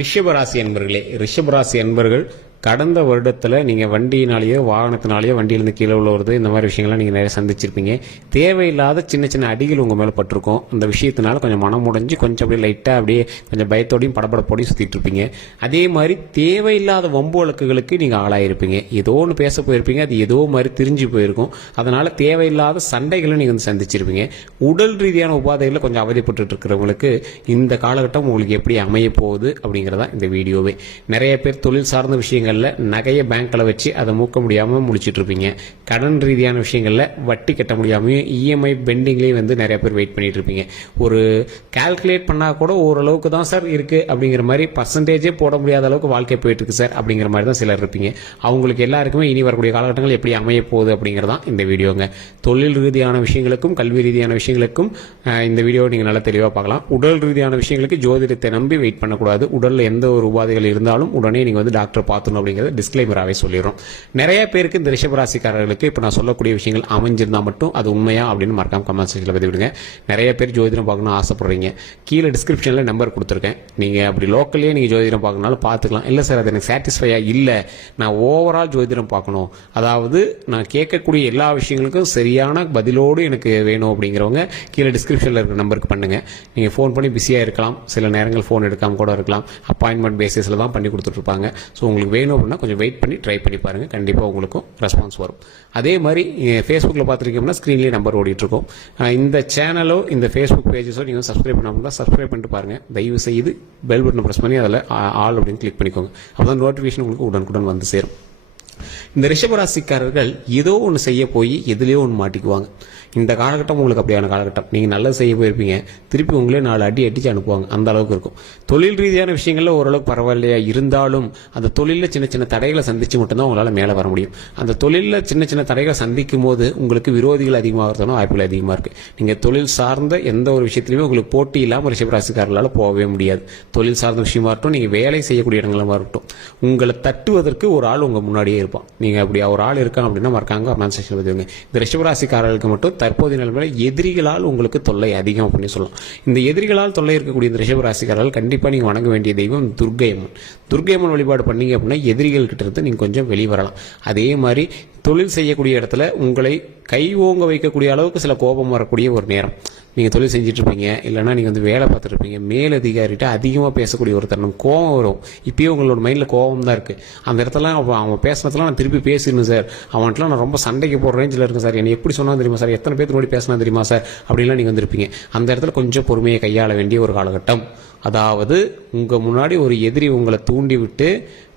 ரிஷபராசி என்பர்களே ரிஷபராசி என்பர்கள் கடந்த வருடத்தில் நீங்கள் வண்டியினாலேயோ வாகனத்தினாலேயோ வண்டியிலேருந்து கீழே வருது இந்த மாதிரி விஷயங்கள்லாம் நீங்கள் நிறைய சந்திச்சிருப்பீங்க தேவையில்லாத சின்ன சின்ன அடிகள் உங்கள் மேலே பட்டிருக்கும் அந்த விஷயத்தினால கொஞ்சம் மனம் முடிஞ்சு கொஞ்சம் அப்படியே லைட்டாக அப்படியே கொஞ்சம் பயத்தோடையும் படபடப்போடையும் சுற்றிட்டு இருப்பீங்க அதே மாதிரி தேவையில்லாத வம்பு வழக்குகளுக்கு நீங்கள் ஆளாயிருப்பீங்க ஏதோ ஒன்று பேச போயிருப்பீங்க அது ஏதோ மாதிரி திரிஞ்சு போயிருக்கும் அதனால் தேவையில்லாத சண்டைகளை நீங்கள் வந்து சந்திச்சிருப்பீங்க உடல் ரீதியான உபாதைகளில் கொஞ்சம் அவதிப்பட்டு இருக்கிறவங்களுக்கு இந்த காலகட்டம் உங்களுக்கு எப்படி அமைய போகுது அப்படிங்கிறதா இந்த வீடியோவே நிறைய பேர் தொழில் சார்ந்த விஷயங்கள் விஷயங்களில் நகையை பேங்க்கில் வச்சு அதை மூக்க முடியாமல் முடிச்சுட்டு இருப்பீங்க கடன் ரீதியான விஷயங்களில் வட்டி கட்ட முடியாமையும் இஎம்ஐ e பெண்டிங்லேயும் வந்து நிறைய பேர் வெயிட் பண்ணிட்டு இருப்பீங்க ஒரு கால்குலேட் பண்ணால் கூட ஓரளவுக்கு தான் சார் இருக்குது அப்படிங்கிற மாதிரி பர்சன்டேஜே போட முடியாத அளவுக்கு வாழ்க்கை போயிட்டு இருக்கு சார் அப்படிங்கிற மாதிரி தான் சிலர் இருப்பீங்க அவங்களுக்கு எல்லாருக்குமே இனி வரக்கூடிய காலகட்டங்கள் எப்படி அமைய போகுது அப்படிங்கிறதான் இந்த வீடியோங்க தொழில் ரீதியான விஷயங்களுக்கும் கல்வி ரீதியான விஷயங்களுக்கும் இந்த வீடியோ நீங்கள் நல்லா தெளிவாக பார்க்கலாம் உடல் ரீதியான விஷயங்களுக்கு ஜோதிடத்தை நம்பி வெயிட் பண்ணக்கூடாது உடலில் எந்த ஒரு உபாதைகள் இருந்தாலும் உடனே நீங்கள் வந்து டாக்டர் பார்த்துணும் அப்படிங்கிறத டிஸ்கிளைமராகவே சொல்லிடுறோம் நிறைய பேருக்கு இந்த ரிஷபராசிக்காரர்களுக்கு இப்போ நான் சொல்லக்கூடிய விஷயங்கள் அமைஞ்சிருந்தால் மட்டும் அது உண்மையா அப்படின்னு மறக்காம கமெண்ட் செக்ஷனில் பதிவிடுங்க நிறைய பேர் ஜோதிடம் பார்க்கணும் ஆசைப்படுறீங்க கீழே டிஸ்கிரிப்ஷனில் நம்பர் கொடுத்துருக்கேன் நீங்கள் அப்படி லோக்கல்லேயே நீங்கள் ஜோதிடம் பார்க்கணும்னாலும் பார்த்துக்கலாம் இல்லை சார் அது எனக்கு சாட்டிஸ்ஃபையாக இல்லை நான் ஓவரால் ஜோதிடம் பார்க்கணும் அதாவது நான் கேட்கக்கூடிய எல்லா விஷயங்களுக்கும் சரியான பதிலோடு எனக்கு வேணும் அப்படிங்கிறவங்க கீழே டிஸ்கிரிப்ஷனில் இருக்கிற நம்பருக்கு பண்ணுங்கள் நீங்கள் ஃபோன் பண்ணி பிஸியாக இருக்கலாம் சில நேரங்கள் ஃபோன் எடுக்காமல் கூட இருக்கலாம் அப்பாயின்மெண்ட் பேசிஸில் தான் பண்ணி கொடுத்துட்ருப்பாங்க ஸோ உங்களுக்கு வேணும் வேணும் அப்படின்னா கொஞ்சம் வெயிட் பண்ணி ட்ரை பண்ணி பாருங்கள் கண்டிப்பாக உங்களுக்கும் ரெஸ்பான்ஸ் வரும் அதே மாதிரி ஃபேஸ்புக்கில் பார்த்துருக்கீங்கன்னா ஸ்க்ரீன்லேயே நம்பர் ஓடிட்டுருக்கோம் இந்த சேனலோ இந்த ஃபேஸ்புக் பேஜஸோ நீங்கள் சப்ஸ்கிரைப் பண்ணாமல் சப்ஸ்கிரைப் பண்ணிட்டு பாருங்கள் தயவு செய்து பெல் பட்டன் ப்ரெஸ் பண்ணி அதில் ஆல் அப்படின்னு கிளிக் பண்ணிக்கோங்க அப்போ தான் நோட்டிஃபிகேஷன் உங்களுக்கு உடனுக்குடன் வந்து சேரும் இந்த ரிஷபராசிக்காரர்கள் ஏதோ ஒன்று செய்ய போய் எதுலேயோ ஒன்று மாட்டிக்குவாங்க இந்த காலகட்டம் உங்களுக்கு அப்படியான காலகட்டம் நீங்கள் நல்லது செய்ய போயிருப்பீங்க திருப்பி உங்களே நாலு அடி அடித்து அனுப்புவாங்க அந்த அளவுக்கு இருக்கும் தொழில் ரீதியான விஷயங்களில் ஓரளவுக்கு பரவாயில்லையா இருந்தாலும் அந்த தொழிலில் சின்ன சின்ன தடைகளை சந்தித்து மட்டும்தான் உங்களால் மேலே வர முடியும் அந்த தொழிலில் சின்ன சின்ன தடைகளை சந்திக்கும் போது உங்களுக்கு விரோதிகள் அதிகமாகிறதுனா வாய்ப்புகள் அதிகமாக இருக்குது நீங்கள் தொழில் சார்ந்த எந்த ஒரு விஷயத்திலுமே உங்களுக்கு போட்டி இல்லாமல் ரிஷபராசிக்காரர்களால் போகவே முடியாது தொழில் சார்ந்த விஷயமா இருக்கட்டும் நீங்கள் வேலை செய்யக்கூடிய இடங்களாக இருக்கட்டும் உங்களை தட்டுவதற்கு ஒரு ஆள் உங்கள் முன்னாடியே இருப்பான் நீங்கள் அப்படி ஒரு ஆள் இருக்கான் அப்படின்னா மறக்காங்க இந்த ரிஷபராசிக்காரர்களுக்கு மட்டும் தற்போதைய நிலைமையில எதிரிகளால் உங்களுக்கு தொல்லை அதிகம் அப்படின்னு சொல்லலாம் இந்த எதிரிகளால் தொல்லை இருக்கக்கூடிய இந்த ராசிக்காரர்கள் கண்டிப்பாக நீங்கள் வணங்க வேண்டிய தெய்வம் துர்க்கையம்மன் துர்க்கையம்மன் வழிபாடு பண்ணீங்க அப்படின்னா எதிரிகள் கிட்ட இருந்து நீங்கள் கொஞ்சம் வெளிவரலாம் அதே மாதிரி தொழில் செய்யக்கூடிய இடத்துல உங்களை கை ஓங்க வைக்கக்கூடிய அளவுக்கு சில கோபம் வரக்கூடிய ஒரு நேரம் நீங்கள் தொழில் செஞ்சுட்ருப்பீங்க இல்லைனா நீங்கள் வந்து வேலை பார்த்துட்ருப்பீங்க மேலதிகாரிகிட்ட அதிகமாக பேசக்கூடிய ஒரு தருணம் கோபம் வரும் இப்போயே உங்களோட மைண்டில் கோபம் தான் இருக்குது அந்த இடத்துல அவன் பேசினதுலாம் நான் திருப்பி பேசிடணும் சார் அவன்ட்டுலாம் நான் ரொம்ப சண்டைக்கு போகிற ரேஞ்சில் இருக்கேன் சார் என்னை எப்படி சொன்னால் தெரியுமா சார் எத்தனை எத்தனை பேர்த்தோடு பேசினா தெரியுமா சார் அப்படின்லாம் நீங்கள் வந்திருப்பீங்க அந்த இடத்துல கொஞ்சம் பொறுமையை கையாள வேண்டிய ஒரு காலகட்டம் அதாவது உங்கள் முன்னாடி ஒரு எதிரி உங்களை தூண்டிவிட்டு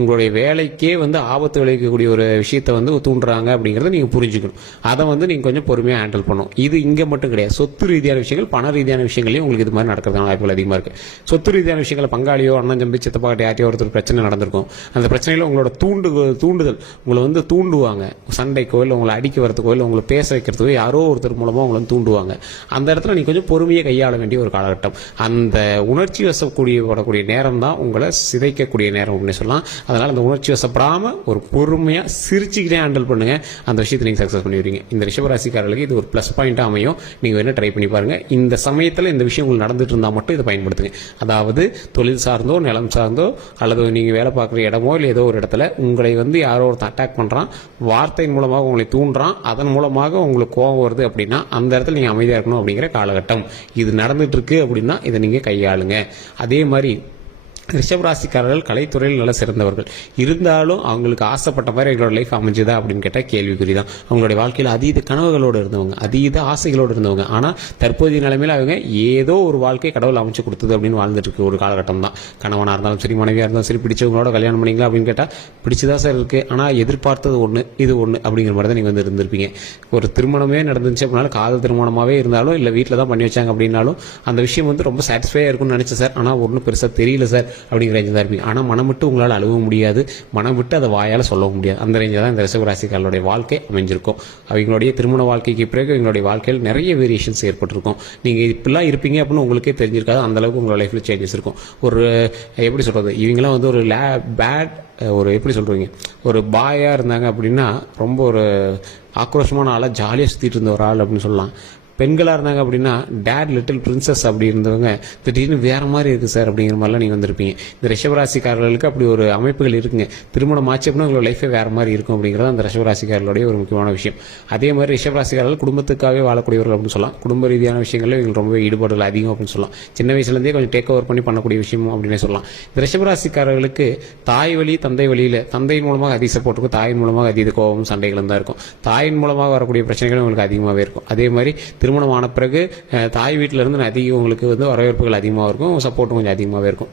உங்களுடைய வேலைக்கே வந்து ஆபத்து விளைவிக்கக்கூடிய ஒரு விஷயத்தை வந்து தூண்டுறாங்க அப்படிங்கிறத நீங்கள் புரிஞ்சுக்கணும் அதை வந்து நீங்கள் கொஞ்சம் பொறுமையாக ஹேண்டில் பண்ணணும் இது இங்கே மட்டும் கிடையாது சொத்து ரீதியான விஷயங்கள் பண ரீதியான விஷயங்களையும் உங்களுக்கு இது மாதிரி நடக்கிறதுனால வாய்ப்புகள் அதிகமாக இருக்குது சொத்து ரீதியான விஷயங்கள் பங்காளியோ அண்ணன் தம்பி சித்தப்பாட்டி யார்ட்டையோ ஒருத்தர் பிரச்சனை நடந்திருக்கும் அந்த பிரச்சனையில் உங்களோட தூண்டு தூண்டுதல் உங்களை வந்து தூண்டுவாங்க சண்டைக்கோ இல்லை உங்களை அடிக்க வரத்துக்கோ இல்லை உங்களை பேச வைக்கிறதுக்கோ யாரோ ஒருத்தர் மூலமாக உங்களை தூண்டுவாங்க அந்த இடத்துல நீங்கள் கொஞ்சம் பொறுமையை கையாள வேண்டிய ஒரு காலகட்டம் அந்த உணர்ச்சி வசக்கூடிய படக்கூடிய நேரம் தான் உங்களை சிதைக்கக்கூடிய நேரம் அப்படின்னு சொல்லலாம் அதனால் அந்த உணர்ச்சி வசப்படாமல் ஒரு பொறுமையாக சிரிச்சுக்கிட்டே ஹேண்டில் பண்ணுங்கள் அந்த விஷயத்தை நீங்கள் சக்ஸஸ் பண்ணிடுவீங்க இந்த ரிஷபராசிக்காரர்களுக்கு இது ஒரு ப்ளஸ் பாயிண்ட்டாக அமையும் நீங்கள் வேணும் ட்ரை பண்ணி பாருங்கள் இந்த சமயத்தில் இந்த விஷயம் உங்களுக்கு நடந்துட்டு இருந்தால் மட்டும் இதை பயன்படுத்துங்க அதாவது தொழில் சார்ந்தோ நிலம் சார்ந்தோ அல்லது நீங்கள் வேலை பார்க்குற இடமோ இல்லை ஏதோ ஒரு இடத்துல உங்களை வந்து யாரோ ஒருத்தன் அட்டாக் பண்ணுறான் வார்த்தையின் மூலமாக உங்களை தூண்டுறான் அதன் மூலமாக உங்களுக்கு கோபம் வருது அப்படின்னா அந்த இடத்துல நீங்கள் அமைதியாக இருக்கணும் அப்படிங்கிற காலகட்டம் இது நடந்துட்டு இருக்கு அப்படின்னா இதை நீங்கள் கையாளுங்க அதே மாதிரி ரிஷபராசிக்காரர்கள் கலைத்துறையில் நல்லா சிறந்தவர்கள் இருந்தாலும் அவங்களுக்கு ஆசைப்பட்ட மாதிரி எங்களோட லைஃப் அமைஞ்சுதா அப்படின்னு கேட்டால் கேள்விக்குறி தான் அவங்களுடைய வாழ்க்கையில் அதீத கனவுகளோடு இருந்தவங்க அதீத ஆசைகளோடு இருந்தவங்க ஆனால் தற்போதைய நிலைமையில் அவங்க ஏதோ ஒரு வாழ்க்கை கடவுள் அமைச்சு கொடுத்தது அப்படின்னு வாழ்ந்துட்டு இருக்கு ஒரு காலகட்டம் தான் கணவனாக இருந்தாலும் சரி மனைவியாக இருந்தாலும் சரி பிடிச்சவங்களோட கல்யாணம் பண்ணிங்களா அப்படின்னு கேட்டால் பிடிச்சதான் சார் இருக்குது ஆனால் எதிர்பார்த்தது ஒன்று இது ஒன்று அப்படிங்கிற மாதிரி தான் நீங்கள் வந்து இருந்திருப்பீங்க ஒரு திருமணமே நடந்துச்சு அப்படின்னாலும் காதல் திருமணமாகவே இருந்தாலும் இல்லை வீட்டில் தான் பண்ணி வச்சாங்க அப்படின்னாலும் அந்த விஷயம் வந்து ரொம்ப சாட்டிஸ்ஃபையாக இருக்கும்னு நினச்சேன் சார் ஆனால் ஒன்றும் பெருசாக தெரியல சார் அப்படிங்கிற ரேஞ்சு தான் இருப்பீங்க ஆனால் மனம் விட்டு உங்களால் அழுவ முடியாது மனம் விட்டு அதை வாயால் சொல்லவும் முடியாது அந்த ரேஞ்சில் தான் இந்த ரிசவராசிக்காரர்களுடைய வாழ்க்கை அமைஞ்சிருக்கும் அவங்களுடைய திருமண வாழ்க்கைக்கு பிறகு எங்களுடைய வாழ்க்கையில் நிறைய வேரியேஷன்ஸ் ஏற்பட்டிருக்கும் நீங்கள் இப்படிலாம் இருப்பீங்க அப்படின்னு உங்களுக்கே தெரிஞ்சிருக்காது அந்தளவுக்கு உங்களோட லைஃப்பில் சேஞ்சஸ் இருக்கும் ஒரு எப்படி சொல்கிறது இவங்கெல்லாம் வந்து ஒரு லே பேட் ஒரு எப்படி சொல்கிறீங்க ஒரு பாயாக இருந்தாங்க அப்படின்னா ரொம்ப ஒரு ஆக்ரோஷமான ஆளாக ஜாலியாக சுற்றிட்டு இருந்த ஒரு ஆள் அப்படின்னு சொல்லலாம் பெண்களாக இருந்தாங்க அப்படின்னா டேட் லிட்டில் பிரின்சஸ் அப்படி இருந்தவங்க திடீர்னு வேற மாதிரி இருக்குது சார் அப்படிங்கிற மாதிரிலாம் நீங்கள் வந்திருப்பீங்க இந்த ரிஷபராசிக்காரர்களுக்கு அப்படி ஒரு அமைப்புகள் இருக்குங்க திருமணம் ஆச்சு அப்படின்னா உங்களோட லைஃபே வேறு மாதிரி இருக்கும் அப்படிங்கிறது அந்த ரிஷபராசிக்காரர்களுடைய ஒரு முக்கியமான விஷயம் அதே மாதிரி ரிஷபராசிக்காரர்கள் குடும்பத்துக்காகவே வாழக்கூடியவர்கள் அப்படின்னு சொல்லலாம் குடும்ப ரீதியான விஷயங்களில் இவங்க ரொம்ப ஈடுபாடுகள் அதிகம் அப்படின்னு சொல்லலாம் சின்ன வயசுலேருந்தே கொஞ்சம் டேக் ஓவர் பண்ணி பண்ணக்கூடிய விஷயம் அப்படின்னு சொல்லலாம் இந்த ரிஷபராசிக்காரர்களுக்கு தாய் வழி தந்தை வழியில் தந்தை மூலமாக அதிக சப்போர்ட் இருக்கும் தாயின் மூலமாக அதீத கோபம் சண்டைகளும் தான் இருக்கும் தாயின் மூலமாக வரக்கூடிய பிரச்சனைகளும் உங்களுக்கு அதிகமாகவே இருக்கும் அதே மாதிரி திரு திருமணமான பிறகு தாய் வீட்டிலேருந்து அதிகம் உங்களுக்கு வந்து வரவேற்புகள் அதிகமாக இருக்கும் சப்போர்ட்டும் கொஞ்சம் அதிகமாகவே இருக்கும்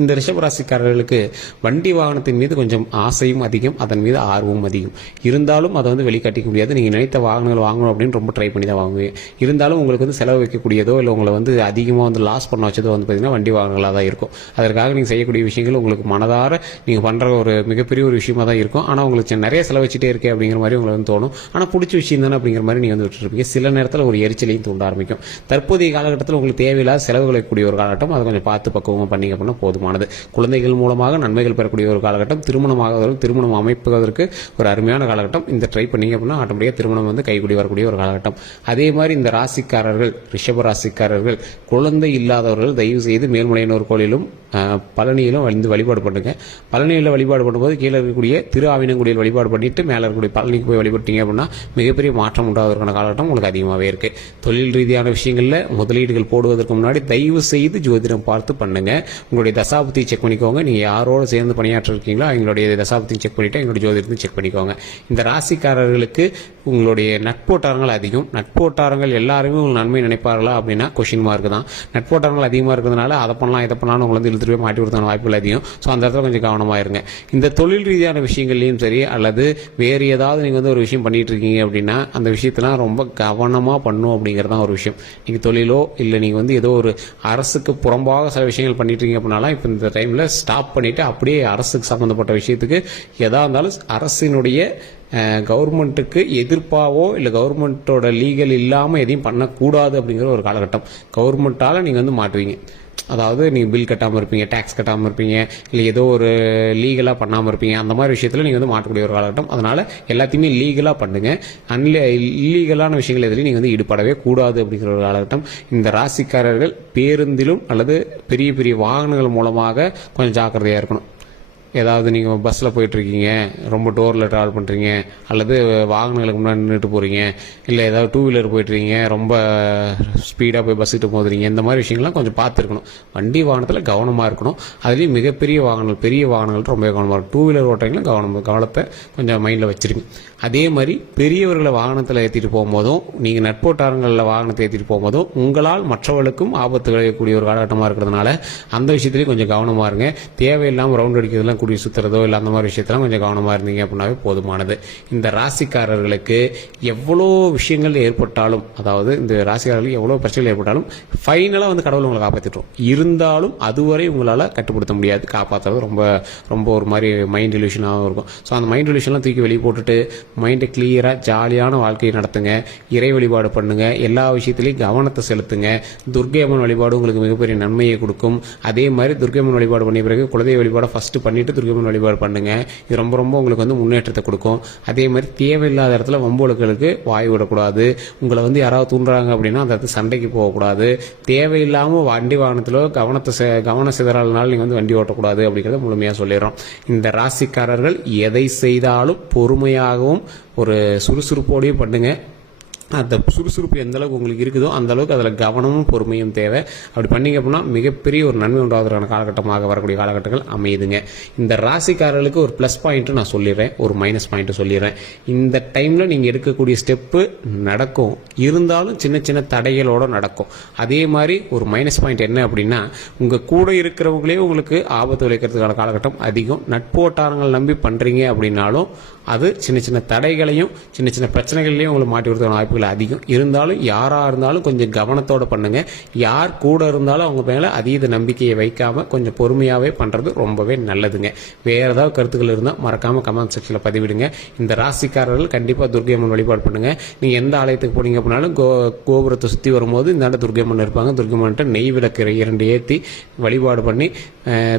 இந்த ரிஷபராசிக்காரர்களுக்கு வண்டி வாகனத்தின் மீது கொஞ்சம் ஆசையும் அதிகம் அதன் மீது ஆர்வமும் அதிகம் இருந்தாலும் அதை வந்து வெளிக்காட்டிக்க முடியாது நீங்கள் நினைத்த வாகனங்கள் வாங்கணும் அப்படின்னு ரொம்ப ட்ரை பண்ணி தான் வாங்குவேன் இருந்தாலும் உங்களுக்கு வந்து செலவு வைக்கக்கூடியதோ இல்லை உங்களை வந்து அதிகமாக வந்து லாஸ் பண்ண வச்சதோ வந்து பார்த்திங்கன்னா வண்டி வாகனங்களாக தான் இருக்கும் அதற்காக நீங்கள் செய்யக்கூடிய விஷயங்கள் உங்களுக்கு மனதார நீங்கள் பண்ணுற ஒரு மிகப்பெரிய ஒரு விஷயமாக தான் இருக்கும் ஆனால் உங்களுக்கு நிறைய செலவச்சிட்டே இருக்கே அப்படிங்கிற மாதிரி உங்களுக்கு வந்து தோணும் ஆனால் பிடிச்ச விஷயம் தானே அப்படிங்கிற மாதிரி நீங்கள் வந்து விட்டுருப்பீங்க சில நேரத்தில் ஒரு எரிச்சலையும் தூண்ட ஆரம்பிக்கும் தற்போதைய காலகட்டத்தில் உங்களுக்கு தேவையில்லாத செலவு கூடிய ஒரு காலகட்டம் அதை கொஞ்சம் பார்த்து பக்குவமாக பண்ணிங்க அப்படின்னா போதும் காலகட்டமானது குழந்தைகள் மூலமாக நன்மைகள் பெறக்கூடிய ஒரு காலகட்டம் திருமணமாக திருமணம் அமைப்பதற்கு ஒரு அருமையான காலகட்டம் இந்த ட்ரை பண்ணீங்க அப்படின்னா ஆட்டோமேட்டிக்காக திருமணம் வந்து கைகூடி வரக்கூடிய ஒரு காலகட்டம் அதே மாதிரி இந்த ராசிக்காரர்கள் ரிஷப ராசிக்காரர்கள் குழந்தை இல்லாதவர்கள் தயவு செய்து மேல்முனையினோர் கோயிலும் பழனியிலும் வந்து வழிபாடு பண்ணுங்க பழனியில் வழிபாடு பண்ணும்போது கீழே இருக்கக்கூடிய திரு ஆவினங்குடியில் வழிபாடு பண்ணிட்டு மேலே இருக்கக்கூடிய பழனிக்கு போய் வழிபட்டீங்க அப்படின்னா மிகப்பெரிய மாற்றம் உண்டாவதற்கான காலகட்டம் உங்களுக்கு அதிகமாகவே இருக்குது தொழில் ரீதியான விஷயங்களில் முதலீடுகள் போடுவதற்கு முன்னாடி தயவு செய்து ஜோதிடம் பார்த்து பண்ணுங்க உங்களுடைய தசாபுத்தி செக் பண்ணிக்கோங்க நீங்கள் யாரோடு சேர்ந்து பணியாற்ற இருக்கீங்களோ எங்களுடைய செக் பண்ணிவிட்டு எங்களுடைய ஜோதிடத்தை செக் பண்ணிக்கோங்க இந்த ராசிக்காரர்களுக்கு உங்களுடைய நட்போட்டாரங்கள் அதிகம் நட்போட்டாரங்கள் எல்லாருமே உங்களுக்கு நன்மை நினைப்பார்களா அப்படின்னா கொஷின் மார்க் தான் நட்போட்டாரங்கள் அதிகமாக இருக்கிறதுனால அதை பண்ணலாம் இதை பண்ணலாம்னு உங்களுக்கு திருப்பி மாட்டி கொடுத்தான வாய்ப்புகள் அதிகம் ஸோ அந்த இடத்துல கொஞ்சம் கவனமாக இருங்க இந்த தொழில் ரீதியான விஷயங்கள்லையும் சரி அல்லது வேறு ஏதாவது நீங்கள் வந்து ஒரு விஷயம் பண்ணிகிட்டு இருக்கீங்க அப்படின்னா அந்த விஷயத்தெல்லாம் ரொம்ப கவனமாக பண்ணும் அப்படிங்கிறது தான் ஒரு விஷயம் நீங்கள் தொழிலோ இல்லை நீங்கள் வந்து ஏதோ ஒரு அரசுக்கு புறம்பாக சில விஷயங்கள் பண்ணிட்டு இருக்கீங்க அப்படின்னாலும் இப்போ இந்த டைமில் ஸ்டாப் பண்ணிவிட்டு அப்படியே அரசுக்கு சம்மந்தப்பட்ட விஷயத்துக்கு எதாக இருந்தாலும் அரசினுடைய கவர்மெண்ட்டுக்கு எதிர்ப்பாவோ இல்லை கவர்மெண்ட்டோட லீகல் இல்லாமல் எதையும் பண்ணக்கூடாது அப்படிங்கிற ஒரு காலகட்டம் கவர்மெண்ட்டால் நீங்கள் வந்து மாட்டுவீங்க அதாவது நீங்கள் பில் கட்டாமல் இருப்பீங்க டேக்ஸ் கட்டாமல் இருப்பீங்க இல்லை ஏதோ ஒரு லீகலாக பண்ணாமல் இருப்பீங்க அந்த மாதிரி விஷயத்தில் நீங்கள் வந்து மாட்டக்கூடிய ஒரு காலகட்டம் அதனால் எல்லாத்தையுமே லீகலாக பண்ணுங்கள் அன்ல இல்லீகலான விஷயங்கள் எதுலையும் நீங்கள் வந்து ஈடுபடவே கூடாது அப்படிங்கிற ஒரு காலகட்டம் இந்த ராசிக்காரர்கள் பேருந்திலும் அல்லது பெரிய பெரிய வாகனங்கள் மூலமாக கொஞ்சம் ஜாக்கிரதையாக இருக்கணும் ஏதாவது நீங்கள் பஸ்ஸில் போயிட்டுருக்கீங்க ரொம்ப டோரில் ட்ராவல் பண்ணுறீங்க அல்லது வாகனங்களுக்கு முன்னாடி நின்றுட்டு போகிறீங்க இல்லை ஏதாவது டூ வீலர் போயிட்டுருக்கீங்க ரொம்ப ஸ்பீடாக போய் பஸ்ஸுட்டு போதுறீங்க இந்த மாதிரி விஷயங்கள்லாம் கொஞ்சம் பார்த்துருக்கணும் வண்டி வாகனத்தில் கவனமாக இருக்கணும் அதுலேயும் மிகப்பெரிய வாகனங்கள் பெரிய வாகனங்கள் ரொம்ப கவனமாக இருக்கும் டூ வீலர் ஓட்டுறீங்களும் கவனம் கவனத்தை கொஞ்சம் மைண்டில் வச்சுருங்க அதே மாதிரி பெரியவர்களை வாகனத்தில் ஏற்றிட்டு போகும்போதும் நீங்கள் நட்போட்டாரங்களில் வாகனத்தை ஏற்றிட்டு போகும்போதும் உங்களால் மற்றவர்களுக்கும் ஆபத்து விளையக்கூடிய ஒரு காலகட்டமாக இருக்கிறதுனால அந்த விஷயத்துலேயும் கொஞ்சம் கவனமாக இருங்க தேவையில்லாமல் ரவுண்ட் அடிக்கிறதுலாம் குடி சுற்றுறதோ இல்லை அந்த மாதிரி விஷயத்தெல்லாம் கொஞ்சம் கவனமாக இருந்தீங்க அப்படின்னாவே போதுமானது இந்த ராசிக்காரர்களுக்கு எவ்வளோ விஷயங்கள் ஏற்பட்டாலும் அதாவது இந்த ராசிக்காரர்களுக்கு எவ்வளோ பிரச்சனைகள் ஏற்பட்டாலும் ஃபைனலாக வந்து கடவுள் உங்களை காப்பாற்றிட்டோம் இருந்தாலும் அதுவரை உங்களால் கட்டுப்படுத்த முடியாது காப்பாற்றுறது ரொம்ப ரொம்ப ஒரு மாதிரி மைண்ட் ரிலூஷனாகவும் இருக்கும் ஸோ அந்த மைண்ட் ரிலூஷன்லாம் தூக்கி வெளியே போட்டுட்டு மைண்டை கிளியராக ஜாலியான வாழ்க்கையை நடத்துங்க இறை வழிபாடு பண்ணுங்கள் எல்லா விஷயத்துலையும் கவனத்தை செலுத்துங்க துர்கை அம்மன் வழிபாடு உங்களுக்கு மிகப்பெரிய நன்மையை கொடுக்கும் அதே மாதிரி துர்கை அம்மன் வழிபாடு பண்ணிய பிறகு குலதெய்வ வழிபாடை ஃபஸ்ட்டு பண்ணிட்டு போயிட்டு துர்கைம்மன் வழிபாடு பண்ணுங்க இது ரொம்ப ரொம்ப உங்களுக்கு வந்து முன்னேற்றத்தை கொடுக்கும் அதே மாதிரி தேவையில்லாத இடத்துல வம்பொழுக்களுக்கு வாய் விடக்கூடாது உங்களை வந்து யாராவது தூண்டுறாங்க அப்படின்னா அந்த இடத்துல சண்டைக்கு போகக்கூடாது தேவையில்லாமல் வண்டி வாகனத்தில் கவனத்தை கவன சிதறாலனால நீங்கள் வந்து வண்டி ஓட்டக்கூடாது அப்படிங்கிறத முழுமையாக சொல்லிடுறோம் இந்த ராசிக்காரர்கள் எதை செய்தாலும் பொறுமையாகவும் ஒரு சுறுசுறுப்போடையும் பண்ணுங்கள் அந்த சுறுசுறுப்பு எந்த அளவுக்கு உங்களுக்கு இருக்குதோ அந்த அளவுக்கு அதில் கவனமும் பொறுமையும் தேவை அப்படி பண்ணிங்க அப்படின்னா மிகப்பெரிய ஒரு நன்மை உண்டாவதற்கான காலகட்டமாக வரக்கூடிய காலகட்டங்கள் அமையுதுங்க இந்த ராசிக்காரர்களுக்கு ஒரு ப்ளஸ் பாயிண்ட்டு நான் சொல்லிடுறேன் ஒரு மைனஸ் பாயிண்ட்டு சொல்லிடுறேன் இந்த டைமில் நீங்கள் எடுக்கக்கூடிய ஸ்டெப்பு நடக்கும் இருந்தாலும் சின்ன சின்ன தடைகளோடு நடக்கும் அதே மாதிரி ஒரு மைனஸ் பாயிண்ட் என்ன அப்படின்னா உங்கள் கூட இருக்கிறவங்களே உங்களுக்கு ஆபத்து விளைக்கிறதுக்கான காலகட்டம் அதிகம் நட்போட்டாரங்கள் நம்பி பண்ணுறீங்க அப்படின்னாலும் அது சின்ன சின்ன தடைகளையும் சின்ன சின்ன பிரச்சனைகளையும் உங்களை மாட்டி கொடுத்த வாய்ப்புகள் அதிகம் இருந்தாலும் யாராக இருந்தாலும் கொஞ்சம் கவனத்தோடு பண்ணுங்கள் யார் கூட இருந்தாலும் அவங்க மேலே அதீத நம்பிக்கையை வைக்காமல் கொஞ்சம் பொறுமையாகவே பண்ணுறது ரொம்பவே நல்லதுங்க வேறு ஏதாவது கருத்துக்கள் இருந்தால் மறக்காமல் கமெண்ட் செக்ஷனில் பதிவிடுங்க இந்த ராசிக்காரர்கள் கண்டிப்பாக துர்கையம்மன் வழிபாடு பண்ணுங்கள் நீங்கள் எந்த ஆலயத்துக்கு போனீங்க அப்படின்னாலும் கோ கோபுரத்தை சுற்றி வரும்போது இந்தாண்ட துர்கையம்மன் இருப்பாங்க துர்கையம்மன்ட்ட நெய் விளக்கு இரண்டு ஏற்றி வழிபாடு பண்ணி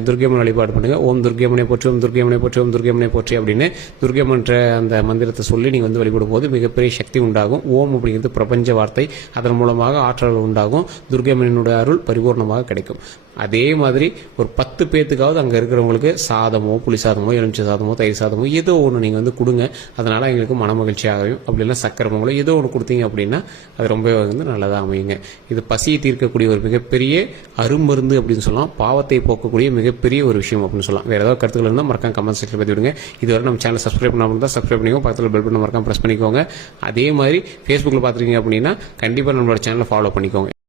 துர்கையம்மன் வழிபாடு பண்ணுங்கள் ஓம் துர்கையம்மனை போற்றி ஓம் துர்கையம்மனை போற்றி ஓம் துர்கையம்மனை போற்றி அப்படின்னு துர்கையம்மன் என்ற அந்த மந்திரத்தை சொல்லி நீங்கள் வந்து வழிபடும் போது மிகப்பெரிய சக்தி உண்டாகும் ஓம் அப்படிங்கிறது பிரபஞ்ச வார்த்தை அதன் மூலமாக ஆற்றல் உண்டாகும் துர்கமனினுடைய அருள் பரிபூர்ணமாக கிடைக்கும் அதே மாதிரி ஒரு பத்து பேத்துக்காவது அங்கே இருக்கிறவங்களுக்கு சாதமோ புளி சாதமோ எலுமிச்சை சாதமோ தயிர் சாதமோ ஏதோ ஒன்று நீங்கள் வந்து கொடுங்க அதனால் எங்களுக்கு மன மகிழ்ச்சியாகவும் அப்படி இல்லை சக்கரை பொங்கலோ ஏதோ ஒன்று கொடுத்தீங்க அப்படின்னா அது ரொம்பவே வந்து நல்லதாக அமையுங்க இது பசியை தீர்க்கக்கூடிய ஒரு மிகப்பெரிய அருமருந்து அப்படின்னு சொல்லலாம் பாவத்தை போக்கக்கூடிய மிகப்பெரிய ஒரு விஷயம் அப்படின்னு சொல்லலாம் வேறு ஏதாவது கருத்துக்கள் இருந்தால் மறக்காம கமெண்ட் செக்ஷன் பற்றி விடுங்க இதுவரை நம்ம சேனல் சப்ஸ்கிரைப் பண்ணாமல் இருந்தால் சப்ஸ்கிரைப் பண்ணிக்கோங்க பக்கத்தில் பெல் பண்ண மறக்காம ப்ரெஸ் பண்ணிக்கோங்க அதே மாதிரி ஃபேஸ்புக்கில் பார்த்துருக்கீங்க அப்படின்னா கண்டிப்பாக நம்மளோட சேனலை ஃபாலோ பண்ணிக்கோங்க